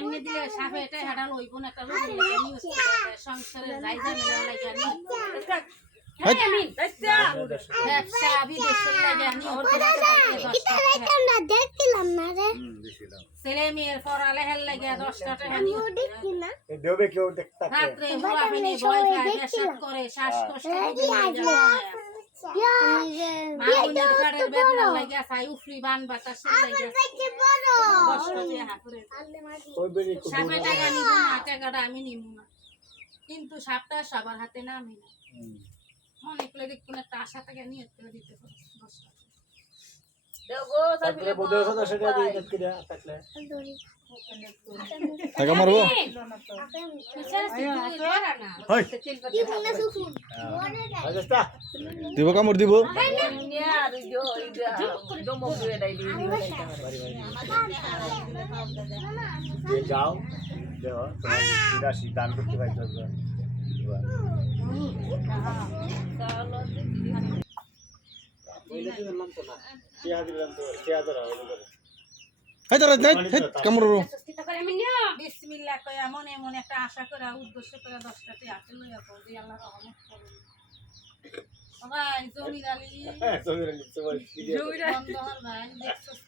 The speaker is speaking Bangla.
এমনি দিলে সাপে এটা হাঁটা লইব না একটা লোক নিউজ সংসারে যাই ঝামেলা লাগে আমি ব্যবসা বিদেশের লাগে আমি ছেলে মেয়ের পড়ালেখার লাগে 10টা টাকা রাত্রে ঘোরাফেরি ভয় পায় পেশাব করে শ্বাসকষ্ট বেদনা লাগে চাই উফরি বান বাতাসের লাগে সাপে টাকা নিব না টাকাটা আমি নিব না কিন্তু সাপটা সবার হাতে না আমি না মনে করে দেখুন একটা আশা টাকা নিয়ে দিতে পারে 10 টাকা মারবো দিব কামড় দিব যাও দান করতে পারি বিসমিল্লাহ কইয়া মনে মনে একটা আশা করে উদ্দেশ্য করে 10টা টাকা হাতে লইয়া পড়ে দিয়ে আল্লাহ রহমত করুন ভাই জমির আলী জমির আলী ভাই দেখছস